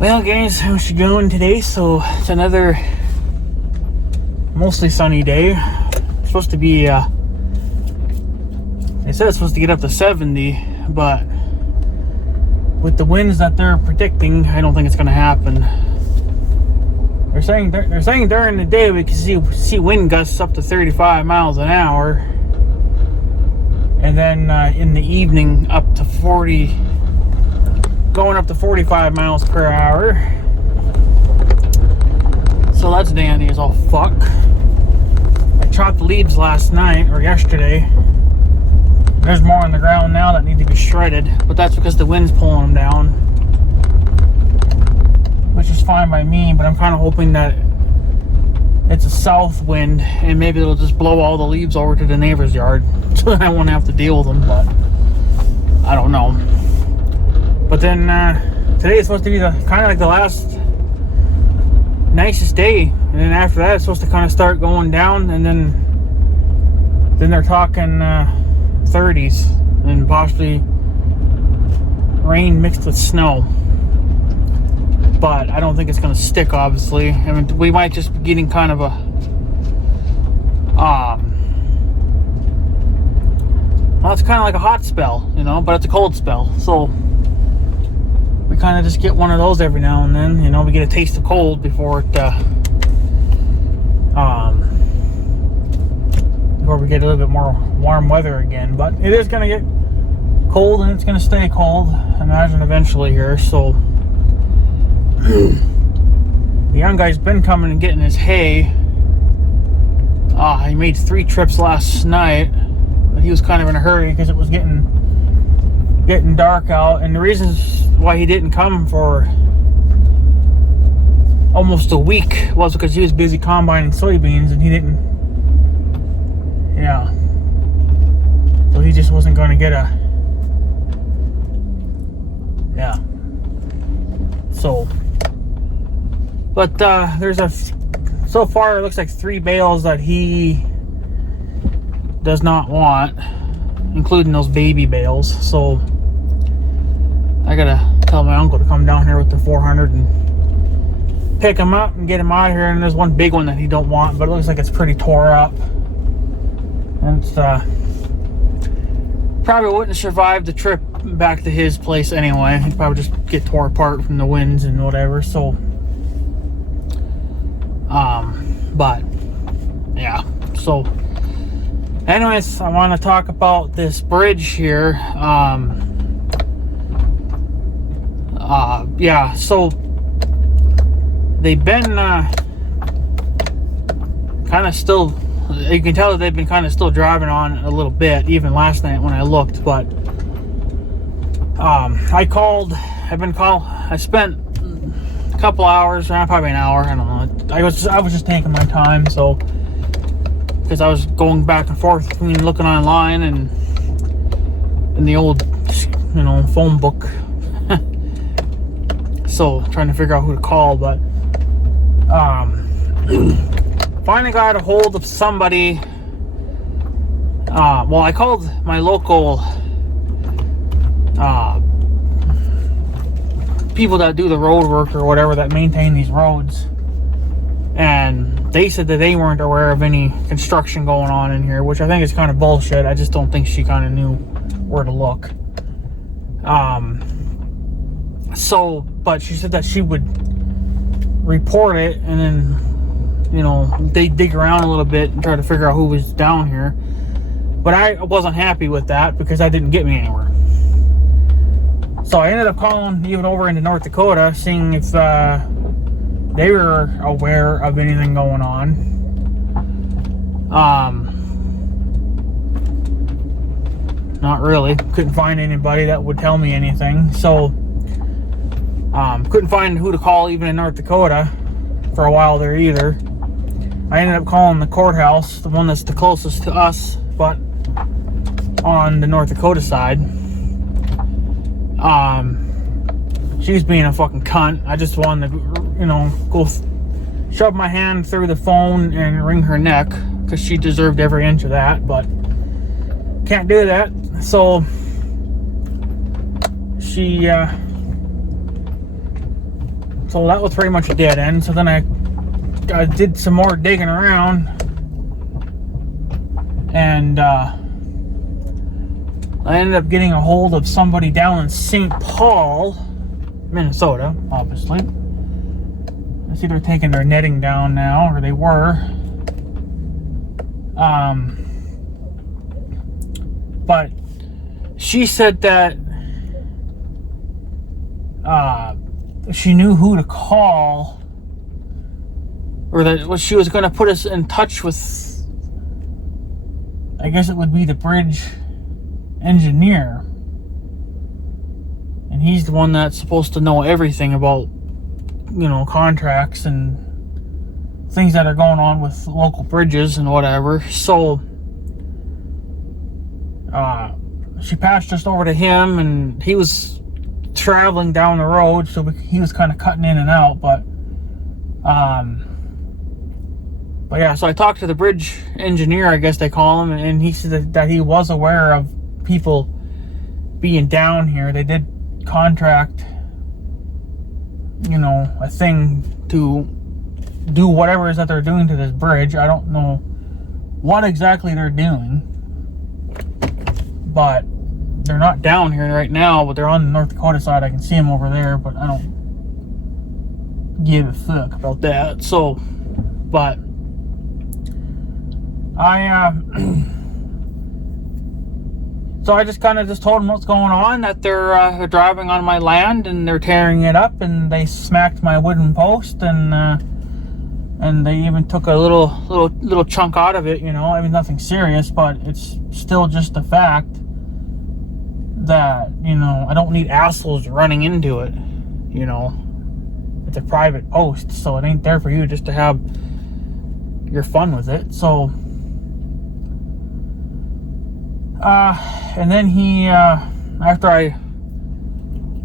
Well, guys, how's it going today? So it's another mostly sunny day. It's supposed to be, they said it's supposed to get up to 70, but with the winds that they're predicting, I don't think it's going to happen. They're saying during the day we can see wind gusts up to 35 miles an hour, and then in the evening up to 40. Going up to 45 miles per hour. So that's dandy as all fuck. I chopped leaves last night or yesterday. There's more on the ground now that need to be shredded, but that's because the wind's pulling them down, which is fine by me, but I'm kind of hoping that it's a south wind and maybe it'll just blow all the leaves over to the neighbor's yard so that I won't have to deal with them, but I don't know. But then today is supposed to be kind of like the last nicest day, and then after that it's supposed to kind of start going down, and then they're talking 30s and possibly rain mixed with snow. But I don't think it's going to stick, obviously. I mean, we might just be getting kind of a well, it's kind of like a hot spell, you know, but it's a cold spell, so we kind of just get one of those every now and then, you know. We get a taste of cold before it, before we get a little bit more warm weather again. But it is going to get cold, and it's going to stay cold, I imagine, eventually here. So the young guy's been coming and getting his hay. He made 3 trips last night, but he was kind of in a hurry because it was getting dark out, and the reasons why he didn't come for almost a week was because he was busy combining soybeans, and he didn't, so he just wasn't going to get so, but there's so far it looks like 3 bales that he does not want, including those baby bales. So I gotta tell my uncle to come down here with the 400 and pick him up and get him out of here. And there's one big one that he don't want, but it looks like it's pretty tore up, and it's probably wouldn't survive the trip back to his place anyway. He'd probably just get tore apart from the winds and whatever. So but yeah, so anyways, I want to talk about this bridge here. So they've been kind of still, you can tell that they've been kind of still driving on a little bit, even last night when I looked. But I spent a couple hours, probably an hour, I don't know. I was just taking my time, so, because I was going back and forth between looking online and in the old, phone book. So trying to figure out who to call, but finally got a hold of somebody. Well, I called my local people that do the road work or whatever, that maintain these roads, and they said that they weren't aware of any construction going on in here, which I think is kind of bullshit. I just don't think she kind of knew where to look. So, but she said that she would report it, and then, they dig around a little bit and try to figure out who was down here. But I wasn't happy with that because that didn't get me anywhere. So I ended up calling even over into North Dakota, seeing if they were aware of anything going on. Not really. Couldn't find anybody that would tell me anything. So couldn't find who to call even in North Dakota for a while there either. I ended up calling the courthouse, the one that's the closest to us, but on the North Dakota side. She's being a fucking cunt. I just wanted to, go shove my hand through the phone and wring her neck, because she deserved every inch of that, but can't do that. So she So that was pretty much a dead end. So then I did some more digging around, and I ended up getting a hold of somebody down in St. Paul, Minnesota, obviously. I see they're taking their netting down now, or they were. But she said that she knew who to call, or that she was going to put us in touch with, I guess it would be the bridge engineer. And he's the one that's supposed to know everything about, you know, contracts and things that are going on with local bridges and whatever. So she passed us over to him, and he was traveling down the road, so he was kind of cutting in and out. But yeah, so I talked to the bridge engineer, I guess they call him, and he said that he was aware of people being down here. They did contract, you know, a thing to do whatever it is that they're doing to this bridge. I don't know what exactly they're doing, but they're not down here right now, but they're on the North Dakota side. I can see them over there, but I don't give a fuck about that. So, but so I just kind of told them what's going on, that they're driving on my land and they're tearing it up, and they smacked my wooden post, and they even took a little chunk out of it, you know. I mean, nothing serious, but it's still just the fact that, you know, I don't need assholes running into it, you know. It's a private post, so it ain't there for you just to have your fun with it. So and then he, after I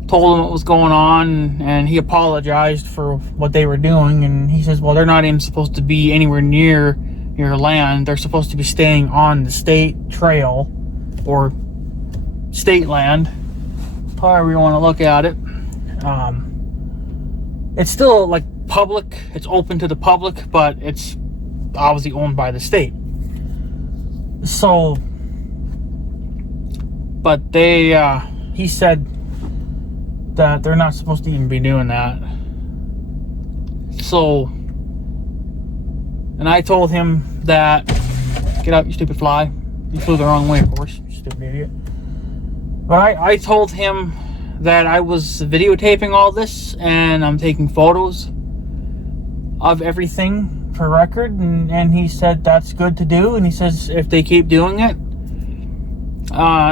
told him what was going on, and he apologized for what they were doing, and he says, well, they're not even supposed to be anywhere near your land. They're supposed to be staying on the state trail, or state land, however you want to look at it. It's still like public, it's open to the public, but it's obviously owned by the state. So, but he said that they're not supposed to even be doing that. So, and I told him that, get out, you stupid fly. You flew the wrong way, of course, you stupid idiot. But I told him that I was videotaping all this, and I'm taking photos of everything for record, and he said that's good to do, and he says if they keep doing it,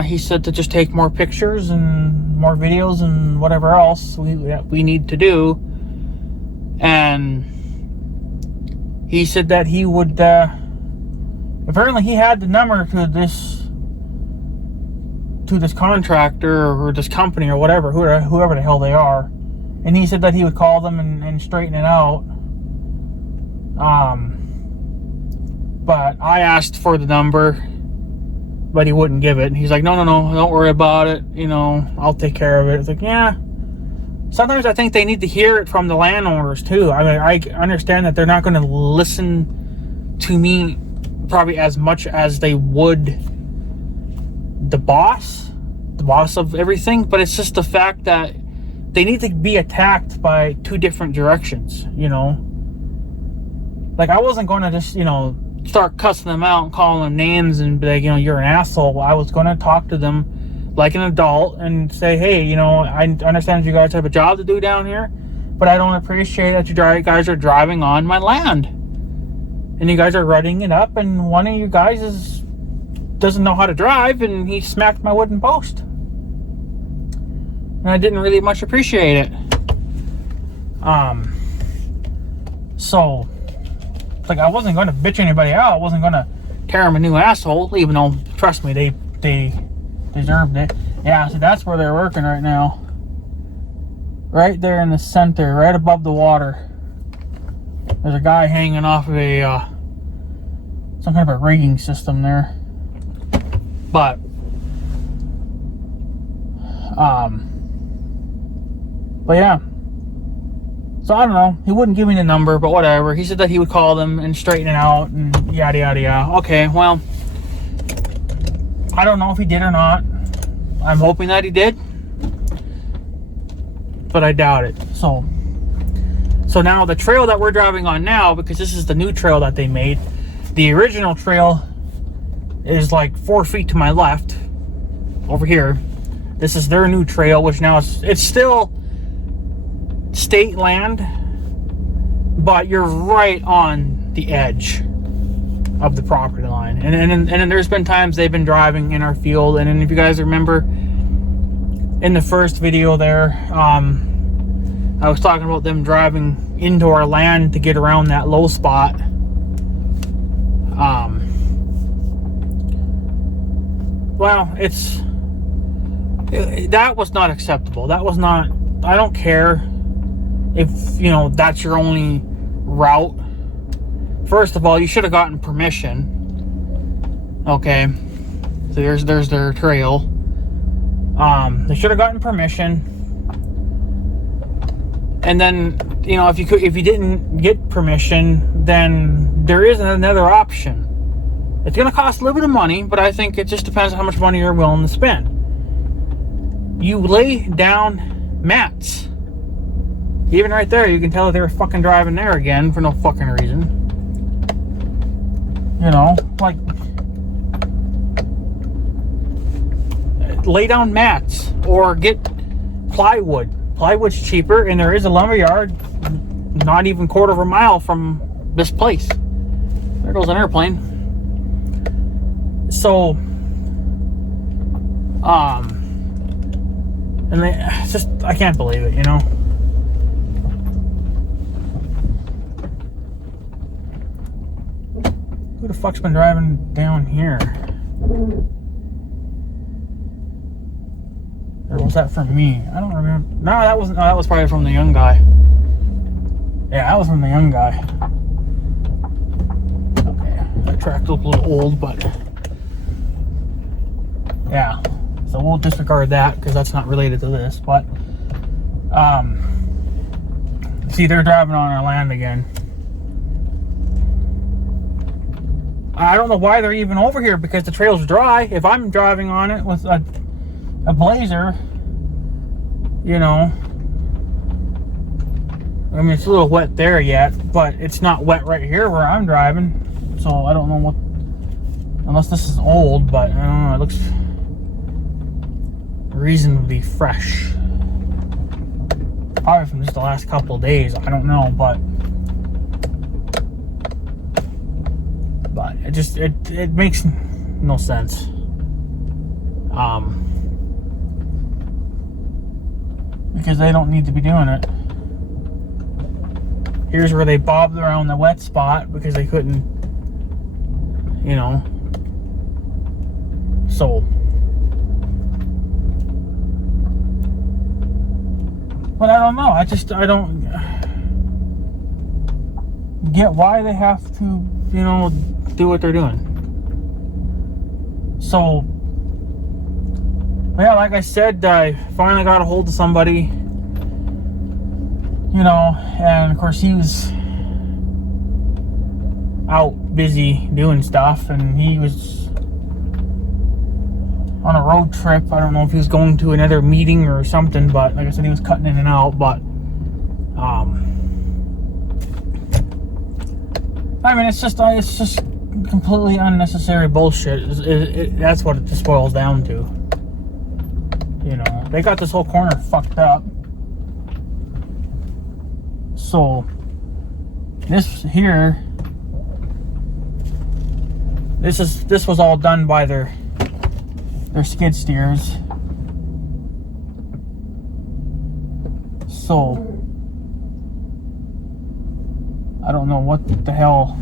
he said to just take more pictures and more videos and whatever else we need to do. And he said that he would, apparently he had the number to this contractor or this company or whatever, whoever the hell they are, and he said that he would call them and straighten it out. But I asked for the number, but he wouldn't give it. And he's like, no, don't worry about it, you know, I'll take care of it. It's like, yeah, sometimes I think they need to hear it from the landowners too. I mean, I understand that they're not going to listen to me probably as much as they would the boss of everything, but it's just the fact that they need to be attacked by two different directions, you know. Like, I wasn't going to just, you know, start cussing them out and calling them names and be like, you know, you're an asshole. I was going to talk to them like an adult and say, hey, you know, I understand you guys have a job to do down here, but I don't appreciate that you guys are driving on my land, and you guys are rutting it up, and one of you guys doesn't know how to drive, and he smacked my wooden post, and I didn't really much appreciate it. So, like, I wasn't going to bitch anybody out. I wasn't going to tear them a new asshole, even though, trust me, they deserved it. Yeah, see, that's where they're working right now. Right there in the center, right above the water. There's a guy hanging off of some kind of a rigging system there. But, but yeah. So I don't know. He wouldn't give me the number, but whatever. He said that he would call them and straighten it out and yada yada yada. Okay, well, I don't know if he did or not. I'm hoping that he did, but I doubt it. So now the trail that we're driving on now, because this is the new trail that they made, the original trail is like 4 feet to my left over here. This is their new trail, which now it's still state land, but you're right on the edge of the property line. And then there's been times they've been driving in our field, and then if you guys remember in the first video there, I was talking about them driving into our land to get around that low spot. Well, that was not acceptable. That was not, I don't care if, you know, that's your only route. First of all, you should have gotten permission. Okay. So there's their trail. They should have gotten permission. And then, you know, if you didn't get permission, then there is another option. It's going to cost a little bit of money, but I think it just depends on how much money you're willing to spend. You lay down mats. Even right there, you can tell that they were fucking driving there again for no fucking reason. You know, like, lay down mats or get plywood. Plywood's cheaper, and there is a lumber yard not even quarter of a mile from this place. There goes an airplane. So, and it's just, I can't believe it, you know. Who the fuck's been driving down here? Or was that from me? I don't remember. No, that wasn't. No, that was probably from the young guy. Yeah, that was from the young guy. Okay, that track looked a little old, but yeah. So we'll disregard that because that's not related to this. But see, they're driving on our land again. I don't know why they're even over here because the trail's dry. If I'm driving on it with a blazer, you know, I mean, it's a little wet there yet, but it's not wet right here where I'm driving. So I don't know what, unless this is old, but I don't know, it looks reasonably fresh. Probably from just the last couple of days, I don't know, but it just, it makes no sense. Because they don't need to be doing it. Here's where they bobbed around the wet spot because they couldn't, you know. So, but I don't know. I don't get why they have to, you know, do what they're doing. So, yeah, like I said, I finally got a hold of somebody, you know, and of course he was out busy doing stuff, and he was on a road trip. I don't know if he was going to another meeting or something, but like I said, he was cutting in and out. But I mean, it's just completely unnecessary bullshit. That's what it just boils down to. You know, they got this whole corner fucked up. So this here, this was all done by their skid steers. So I don't know what the hell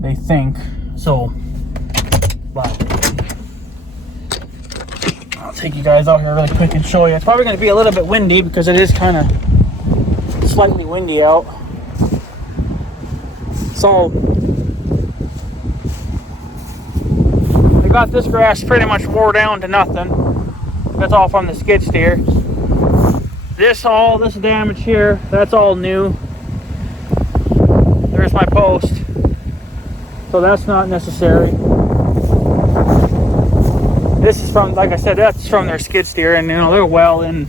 they think. So, but I'll take you guys out here really quick and show you. It's probably going to be a little bit windy because it is kind of slightly windy out. So I got this grass pretty much wore down to nothing. That's all from the skid steer. all this damage here, that's all new. There's my post. So that's not necessary. This is from, like I said, that's from their skid steer, and you know, they're well in.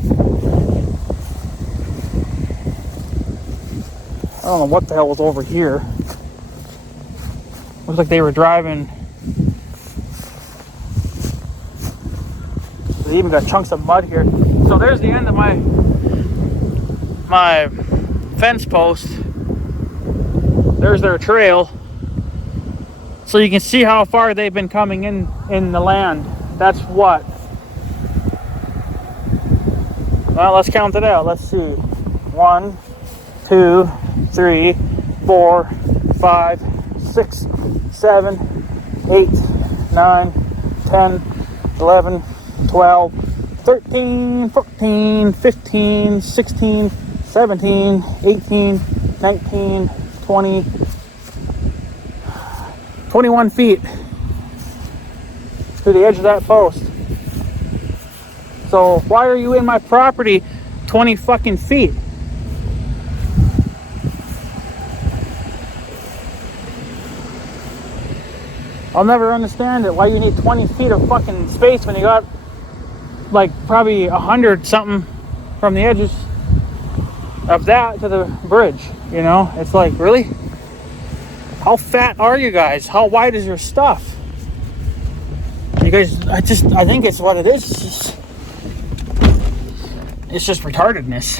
I don't know what the hell was over here. Looks like they were driving. They even got chunks of mud here. So there's the end of my fence post. There's their trail. So you can see how far they've been coming in the land. That's what. Well, let's count it out. Let's see. 1, 2, 3, 4, 5, 6, 7, 8, 9, 10, 11, 12, 13, 14, 15, 16, 17, 18, 19, 20, 21 feet to the edge of that post. So why are you in my property 20 fucking feet? I'll never understand it. Why you need 20 feet of fucking space when you got like probably 100 something from the edges of that to the bridge, you know? It's like, really? How fat are you guys? How wide is your stuff? You guys, I think it's what it is. It's just retardedness.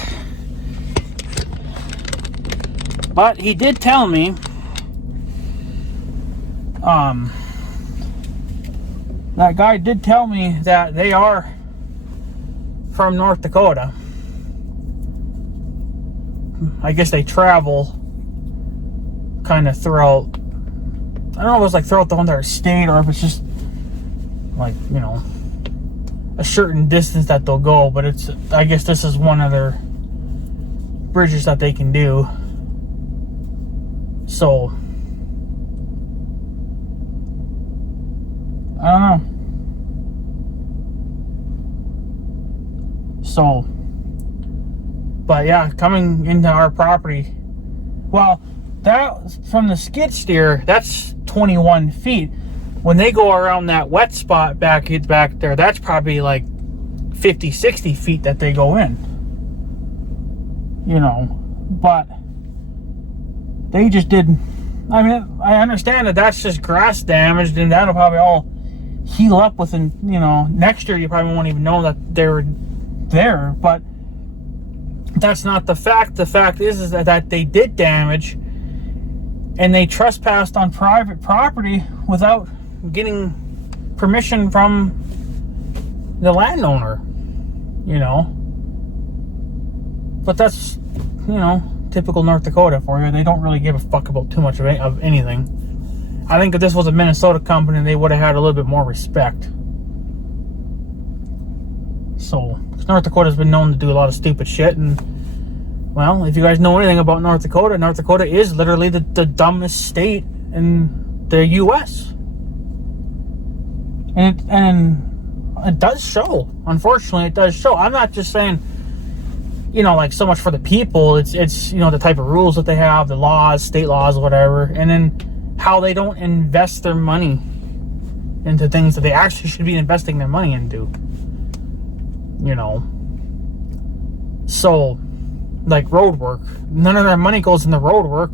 But he did tell me, that guy did tell me that they are from North Dakota. I guess they travel kind of throughout, I don't know if it's like throughout the entire state or if it's just like, you know, a certain distance that they'll go, but it's, I guess this is one of their bridges that they can do. So I don't know. So, but yeah, coming into our property, well, that from the skid steer, that's 21 feet. When they go around that wet spot back there, that's probably like 50, 60 feet that they go in. You know, but they just didn't. I mean, I understand that that's just grass damaged, and that'll probably all heal up within, you know, next year you probably won't even know that they were there, but that's not the fact. The fact is that they did damage, and they trespassed on private property without getting permission from the landowner, you know. But that's, you know, typical North Dakota for you. They don't really give a fuck about too much of anything. I think if this was a Minnesota company, they would have had a little bit more respect. So, North Dakota's been known to do a lot of stupid shit, and, well, if you guys know anything about North Dakota is literally the dumbest state in the U.S. And it does show. Unfortunately, it does show. I'm not just saying, you know, like so much for the people. It's you know, the type of rules that they have, the laws, state laws, whatever, and then how they don't invest their money into things that they actually should be investing their money into. You know. So, like road work. None of their money goes into road work.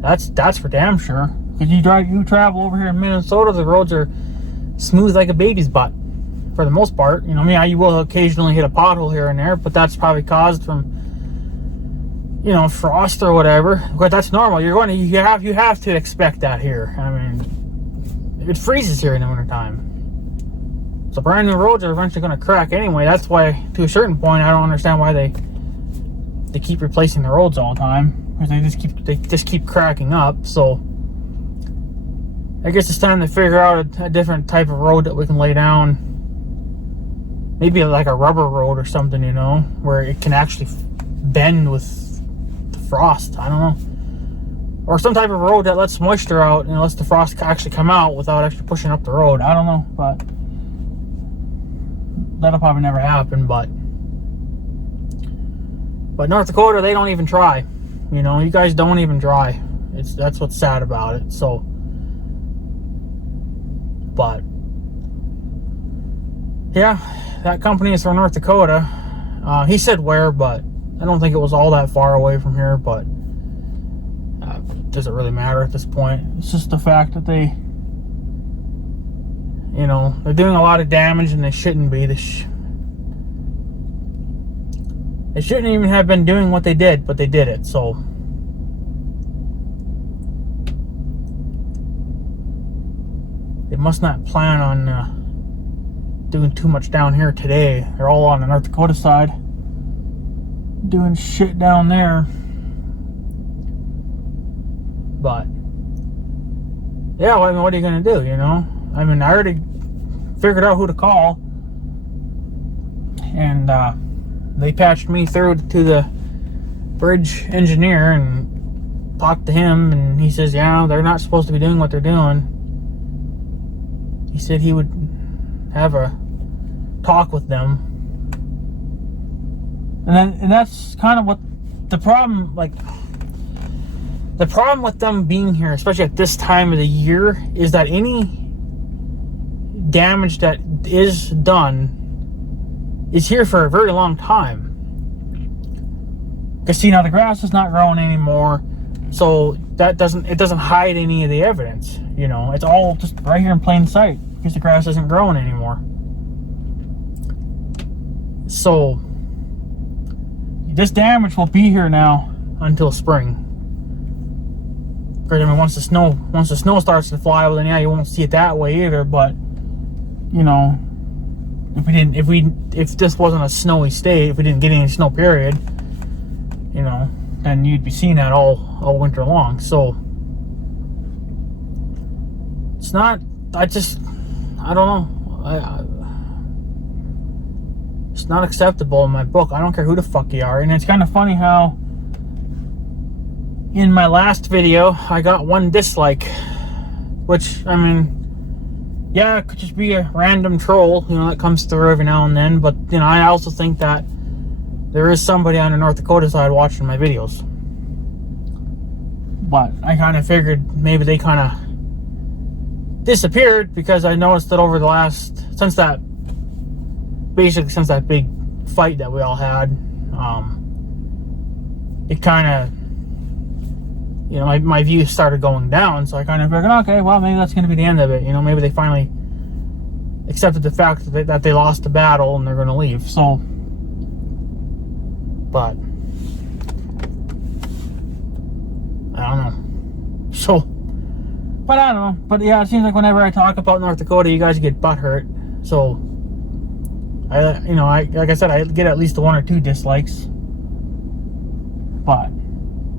That's for damn sure. Because you travel over here in Minnesota, the roads are smooth like a baby's butt. For the most part. You know, I mean, you will occasionally hit a pothole here and there, but that's probably caused from, you know, frost or whatever. But that's normal. You have to expect that here. I mean, it freezes here in the wintertime. So brand new roads are eventually going to crack anyway. That's why, to a certain point, I don't understand why they keep replacing the roads all the time, because they just keep cracking up. So I guess it's time to figure out a different type of road that we can lay down. Maybe like a rubber road or something, you know, where it can actually bend with the frost. I don't know. Or some type of road that lets moisture out and lets the frost actually come out without actually pushing up the road. I don't know, but that'll probably never happen. But But North Dakota, they don't even try. You know, you guys don't even try. That's what's sad about it. So, but yeah, that company is from North Dakota. He said where, but I don't think it was all that far away from here. But does it really matter at this point? It's just the fact that they, you know, they're doing a lot of damage and they shouldn't be. They shouldn't even have been doing what they did, but they did it. So they must not plan on doing too much down here today. They're all on the North Dakota side doing shit down there. But yeah, well, I mean, what are you gonna do, you know? I mean, I already figured out who to call, and they patched me through to the bridge engineer and talked to him, and he says, yeah, they're not supposed to be doing what they're doing. He said he would have a talk with them. And that's kind of what the problem, like, the problem with them being here, especially at this time of the year, is that any damage that is done is here for a very long time. Because see, now the grass is not growing anymore, so it doesn't hide any of the evidence. You know, it's all just right here in plain sight because the grass isn't growing anymore. So this damage will be here now until spring. Because I mean, once the snow starts to fly, well then yeah, you won't see it that way either. But you know, if this wasn't a snowy state, if we didn't get any snow period, you know, then you'd be seeing that all winter long. So it's not. I don't know. It's not acceptable in my book. I don't care who the fuck you are. And it's kind of funny how in my last video I got one dislike, which, I mean, yeah, it could just be a random troll, you know, that comes through every now and then. But you know, I also think that there is somebody on the North Dakota side watching my videos. But I kind of figured maybe they kind of disappeared because I noticed that over the last, since that big fight that we all had, it kind of, you know, my views started going down. So I kind of figured, okay, well, maybe that's going to be the end of it. You know, maybe they finally accepted the fact that they lost the battle and they're going to leave. So, but I don't know. So, but I don't know. But yeah, it seems like whenever I talk about North Dakota, you guys get butthurt. So, like I said, I get at least 1 or 2 dislikes. But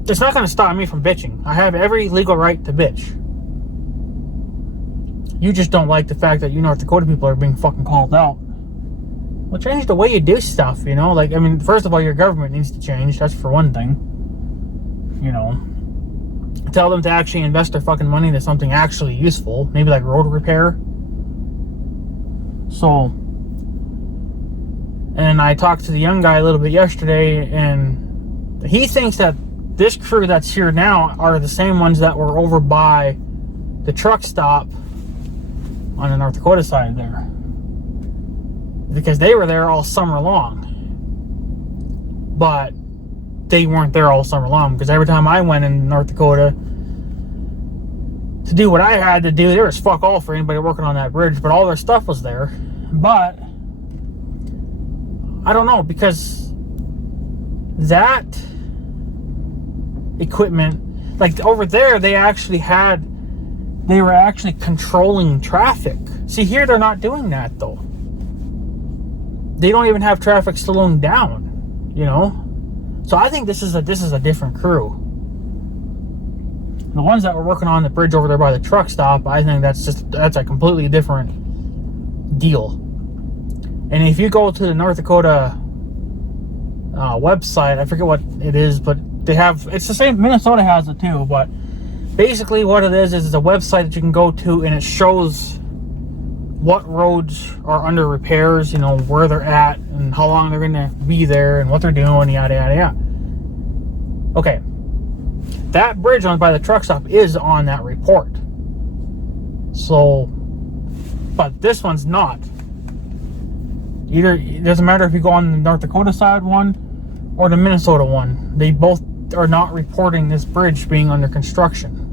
it's not going to stop me from bitching. I have every legal right to bitch. You just don't like the fact that you North Dakota people are being fucking called out. Well, change the way you do stuff, you know? Like, I mean, first of all, your government needs to change. That's for one thing. You know, tell them to actually invest their fucking money into something actually useful. Maybe like road repair. So, and I talked to the young guy a little bit yesterday, and he thinks that this crew that's here now are the same ones that were over by the truck stop on the North Dakota side there. Because they were there all summer long. But they weren't there all summer long, because every time I went in North Dakota to do what I had to do, there was fuck all for anybody working on that bridge, but all their stuff was there. But I don't know, because that equipment, like over there, they were actually controlling traffic. See, here they're not doing that though. They don't even have traffic slowing down, you know. So I think this is a different crew. The ones that were working on the bridge over there by the truck stop, I think that's a completely different deal. And if you go to the North Dakota website, I forget what it is, but it's the same. Minnesota has it too, but basically what it is it's a website that you can go to, and it shows what roads are under repairs, you know, where they're at and how long they're going to be there and what they're doing, yada yada yada. Okay, that bridge owned by the truck stop is on that report. So, but this one's not. Either, it doesn't matter if you go on the North Dakota side one or the Minnesota one. They both are not reporting this bridge being under construction.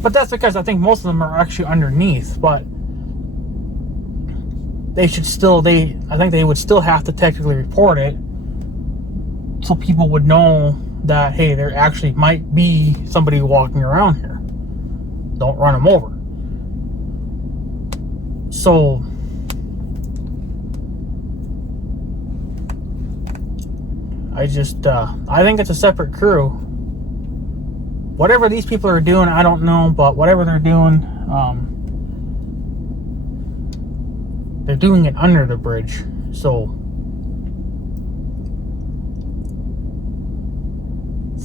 But that's because I think most of them are actually underneath. But they should still, I think they would still have to technically report it, so people would know that, hey, there actually might be somebody walking around here. Don't run them over. So, I think it's a separate crew. Whatever these people are doing, I don't know, but whatever they're doing it under the bridge. So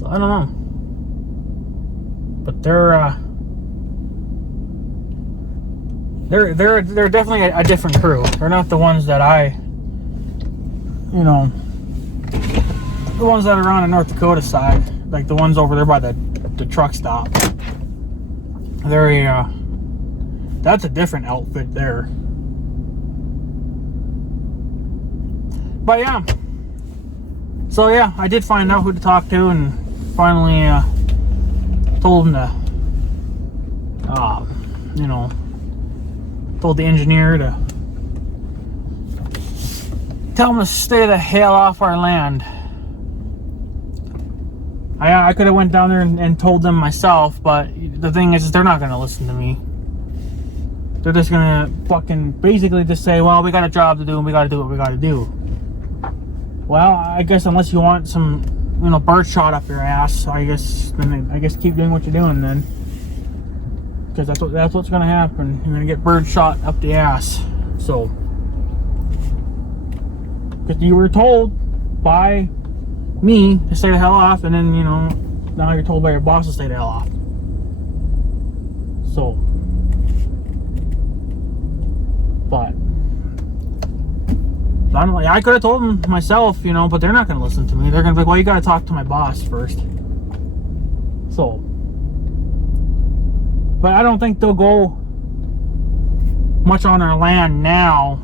I don't know. But they're definitely a different crew. They're not the ones that the ones that are on the North Dakota side, like the ones over there by the truck stop. That's a different outfit there. But yeah. So yeah, I did find out who to talk to, and finally told him to told the engineer to tell him to stay the hell off our land. I could have went down there and told them myself, but the thing is they're not going to listen to me. They're just going to fucking basically just say, well, we got a job to do and we got to do what we got to do. Well, I guess unless you want some, bird shot up your ass, I guess keep doing what you're doing then. Because that's what's going to happen. You're going to get bird shot up the ass. So, because you were told by me to stay the hell off, and then now you're told by your boss to stay the hell off. So, but I could have told them myself, but they're not going to listen to me. They're going to be like, well, you got to talk to my boss first. So, but I don't think they'll go much on our land now,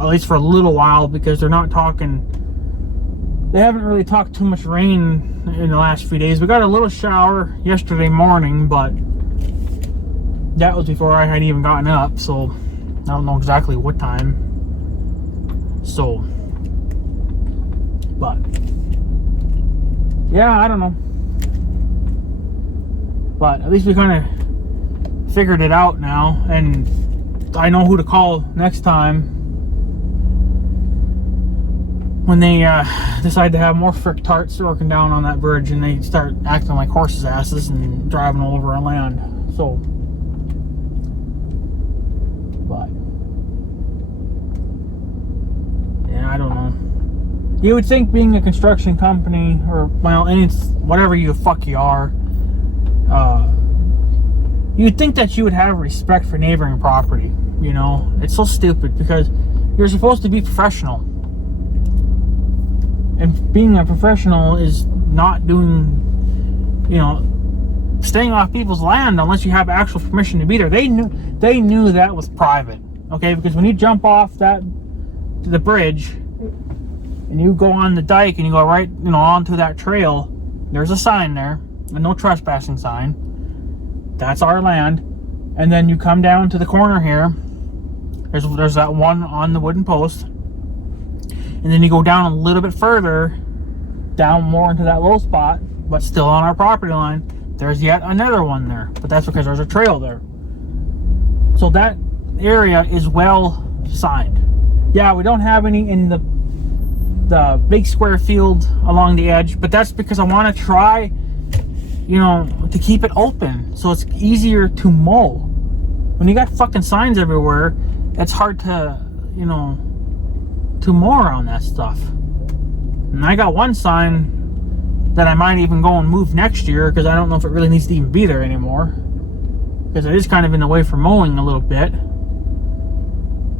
at least for a little while, because they're not talking. They haven't really talked too much rain in the last few days. We got a little shower yesterday morning, but that was before I had even gotten up, so I don't know exactly what time. So, but yeah, I don't know. But at least we kind of figured it out now, and I know who to call next time when they decide to have more frick tarts working down on that bridge and they start acting like horses' asses and driving all over our land. So, but yeah, I don't know. You would think being a construction company, or well, any whatever you fuck you are, you'd think that you would have respect for neighboring property. It's so stupid because you're supposed to be professional. And being a professional is not doing, staying off people's land unless you have actual permission to be there. They knew that was private, okay? Because when you jump off the bridge and you go on the dike and you go right, onto that trail, there's a sign there, a no trespassing sign. That's our land. And then you come down to the corner here. There's that one on the wooden post. And then you go down a little bit further, down more into that low spot, but still on our property line. There's yet another one there, but that's because there's a trail there. So that area is well signed. Yeah, we don't have any in the big square field along the edge, but that's because I want to try, to keep it open so it's easier to mow. When you got fucking signs everywhere, it's hard to, to mow around that stuff. And I got one sign that I might even go and move next year because I don't know if it really needs to even be there anymore, because it is kind of in the way for mowing a little bit,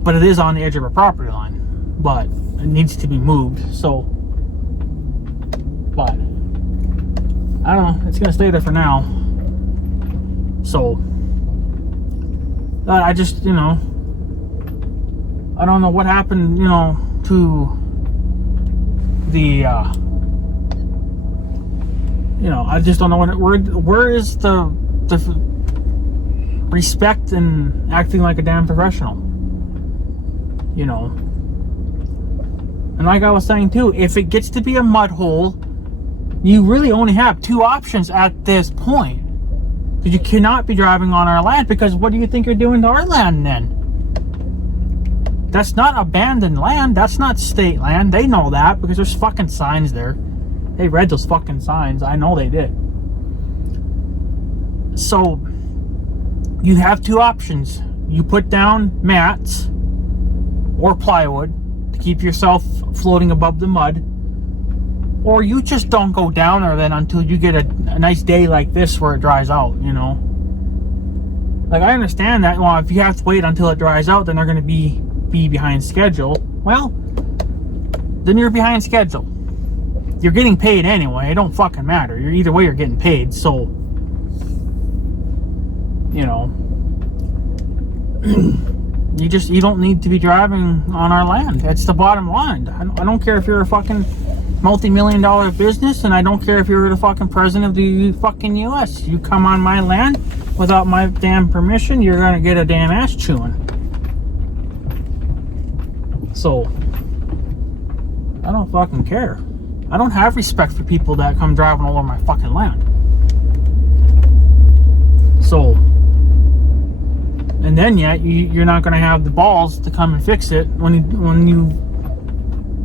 but it is on the edge of our property line, but it needs to be moved. So, but I don't know. It's gonna stay there for now. So I just, you know, I don't know what happened, you know, to the, you know, I just don't know where is the respect and acting like a damn professional, you know. And like I was saying too, if it gets to be a mud hole, you really only have two options at this point. Because you cannot be driving on our land, because what do you think you're doing to our land then? That's not abandoned land. That's not state land. They know that because there's fucking signs there. They read those fucking signs. I know they did. So you have two options. You put down mats or plywood to keep yourself floating above the mud, or you just don't go down there then until you get a nice day like this where it dries out, you know. Like, I understand that, well, if you have to wait until it dries out, then they're going to be behind schedule. Well, then you're behind schedule. You're getting paid anyway. It don't fucking matter. Either way, you're getting paid. So, you know, you don't need to be driving on our land. That's the bottom line. I don't care if you're a fucking multi-million-dollar business, and I don't care if you're the fucking president of the fucking U.S. You come on my land without my damn permission, you're gonna get a damn ass chewing. So I don't fucking care. I don't have respect for people that come driving all over my fucking land. So, and then yet you're not gonna have the balls to come and fix it when you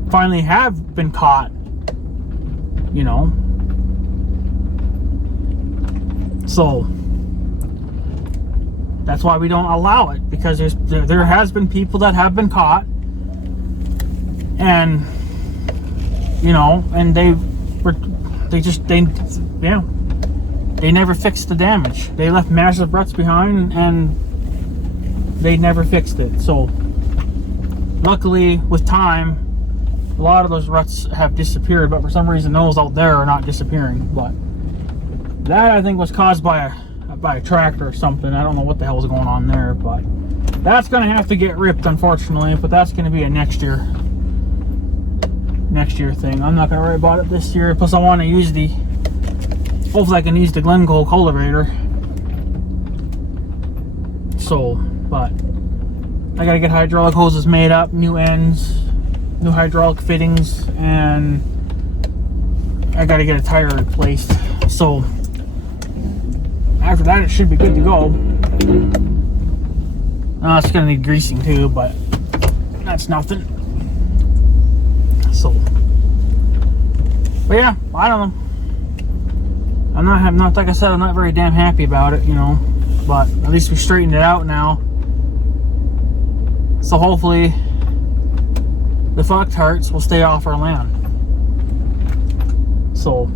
finally have been caught, you know. So that's why we don't allow it, because there has been people that have been caught, and you know, and they never fixed the damage. They left massive ruts behind, and they never fixed it. So luckily, with time, a lot of those ruts have disappeared, but for some reason those out there are not disappearing. But that, I think, was caused by a tractor or something. I don't know what the hell is going on there, but that's going to have to get ripped, unfortunately. But that's going to be a next year thing. I'm not going to worry about it this year. Plus, I want to use hopefully I can use the Glencoe cultivator. So, but I got to get hydraulic hoses made up, new ends, new hydraulic fittings, and I got to get a tire replaced. So after that, it should be good to go. It's gonna need greasing too, but that's nothing. So, but yeah, I don't know. I'm not like I said, I'm not very damn happy about it, you know. But at least we straightened it out now. So hopefully the fucktarts will stay off our land. So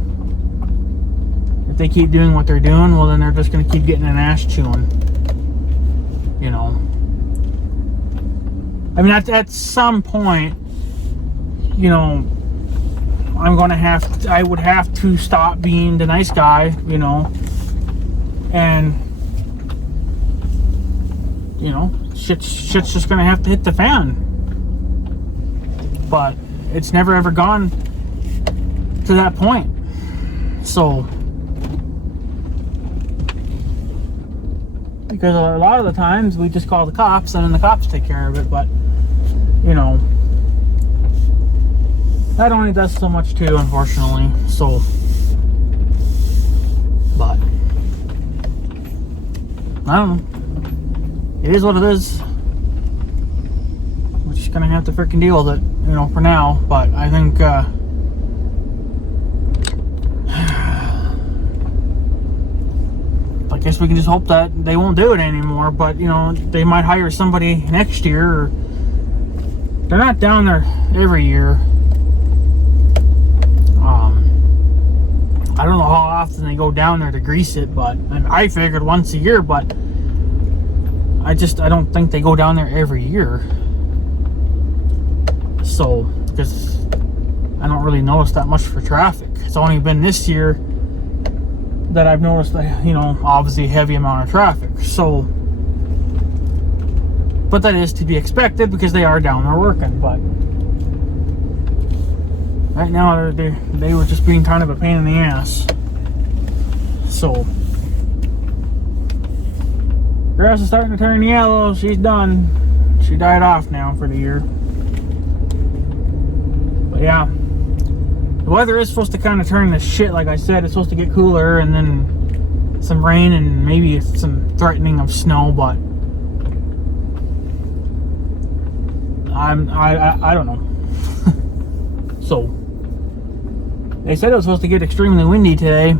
if they keep doing what they're doing, well, then they're just going to keep getting an ass chewing, you know. I mean, at some point, you know, I would have to stop being the nice guy, you know, and, you know, shit's just going to have to hit the fan. But it's never ever gone to that point. So, because a lot of the times we just call the cops and then the cops take care of it, but you know, that only does so much too, unfortunately. So, but I don't know. It is what it is. We're just gonna have to freaking deal with it, you know, for now. But I think I guess we can just hope that they won't do it anymore. But you know, they might hire somebody next year. Or they're not down there every year. I don't know how often they go down there to grease it, but I figured once a year. But I don't think they go down there every year. So, because I don't really notice that much for traffic. It's only been this year that I've noticed, you know, obviously a heavy amount of traffic. So, but that is to be expected because they are down there working. But right now, they were just being kind of a pain in the ass. So, grass is starting to turn yellow. She's done. She died off now for the year. But yeah, the weather is supposed to kind of turn to shit. Like I said, it's supposed to get cooler, and then some rain and maybe some threatening of snow. But I don't know. So they said it was supposed to get extremely windy today.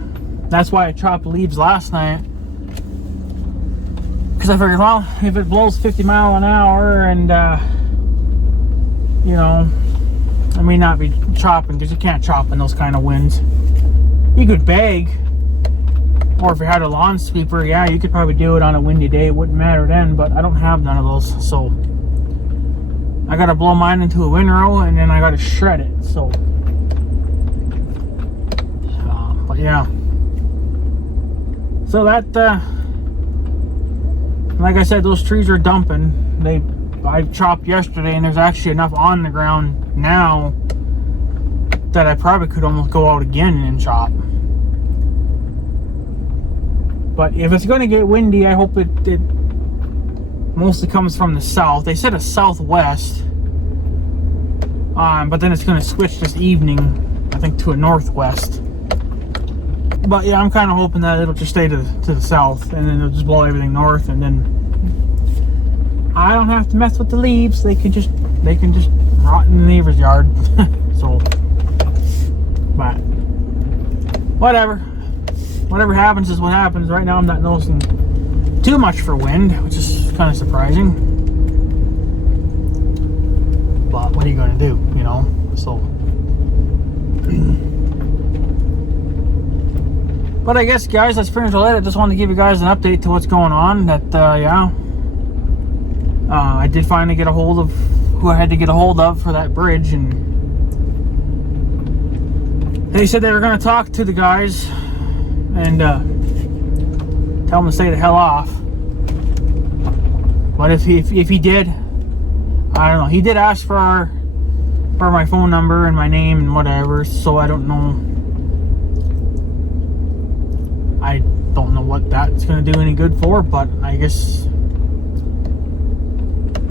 That's why I chopped leaves last night, because I figured, well, if it blows 50 miles an hour and you know, I may not be chopping, because you can't chop in those kind of winds. You could bag, or if you had a lawn sweeper, yeah, you could probably do it on a windy day. It wouldn't matter then, but I don't have none of those, so I gotta blow mine into a windrow and then I gotta shred it. So but yeah, so that like I said, those trees are dumping. I chopped yesterday, and there's actually enough on the ground now that I probably could almost go out again and chop. But if it's going to get windy, I hope it mostly comes from the south. They said a southwest, but then it's going to switch this evening, I think, to a northwest. But yeah, I'm kind of hoping that it'll just stay to the south, and then it'll just blow everything north, and then I don't have to mess with the leaves. They can just rot in the neighbor's yard. So, but whatever happens is what happens. Right now I'm not noticing too much for wind, which is kind of surprising. But what are you going to do, you know? So, but I guess, guys, that's pretty much it. I just wanted to give you guys an update to what's going on. That yeah, I did finally get a hold of who I had to get a hold of for that bridge, and they said they were going to talk to the guys and tell them to stay the hell off. But if he did, I don't know. He did ask for my phone number and my name and whatever, so I don't know. I don't know what that's going to do any good for, but I guess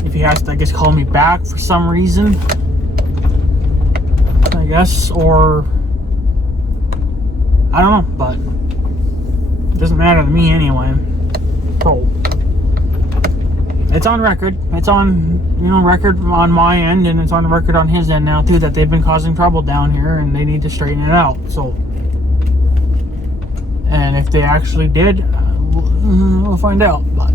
if he has to, I guess, call me back for some reason, I guess, or I don't know, but it doesn't matter to me anyway. So it's on record. It's on, you know, record on my end, and it's on record on his end now too, that they've been causing trouble down here and they need to straighten it out. So, and if they actually did, we'll find out. But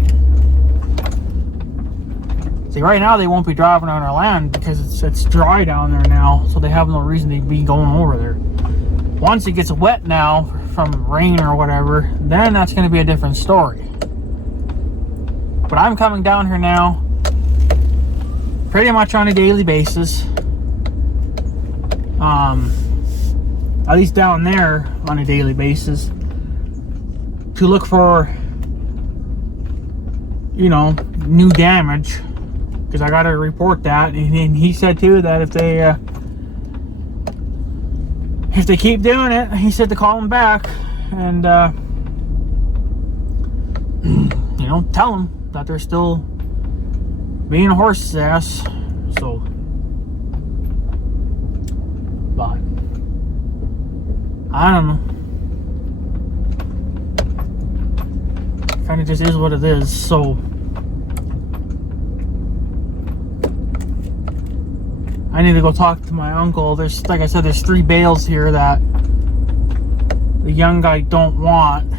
see, right now they won't be driving on our land because it's dry down there now, so they have no reason to be going over there. Once it gets wet now from rain or whatever, then that's going to be a different story. But I'm coming down here now pretty much on a daily basis. At least down there on a daily basis, to look for, you know, new damage, because I got to report that. And he said too that if they keep doing it, he said to call him back and you know, tell them that they're still being a horse's ass. So, but I don't know. Kind of just is what it is. So I need to go talk to my uncle. There's, like I said, there's 3 bales here that the young guy don't want.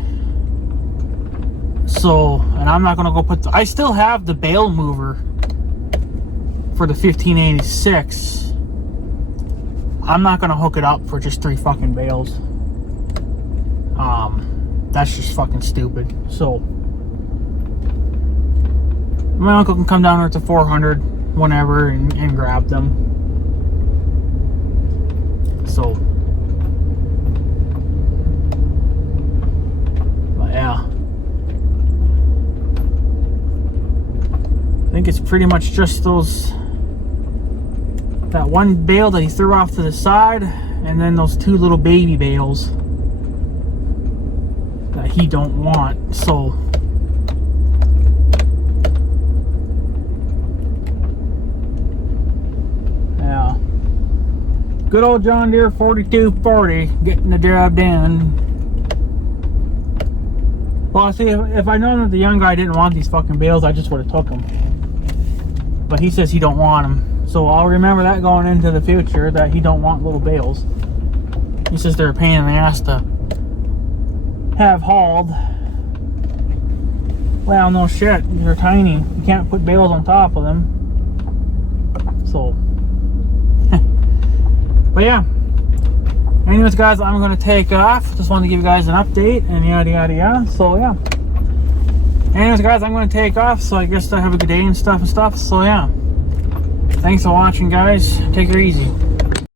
So, and I'm not gonna go put I still have the bale mover for the 1586. I'm not gonna hook it up for just 3 fucking bales. That's just fucking stupid. So my uncle can come down here to 400 whenever and grab them. So pretty much just that one bale that he threw off to the side, and then those 2 little baby bales that he don't want. So yeah, good old John Deere 4240 getting the job done. Well, see, if I known that the young guy didn't want these fucking bales, I just would have took them. But he says he don't want them. So I'll remember that going into the future, that he don't want little bales. He says they're a pain in the ass to have hauled. Well, no shit, they're tiny. You can't put bales on top of them. So, but yeah. Anyways, guys, I'm going to take off. Just wanted to give you guys an update and yada yada yada. So yeah. Anyways, guys, I'm going to take off. So I guess I have a good day and stuff. So yeah. Thanks for watching, guys. Take it easy.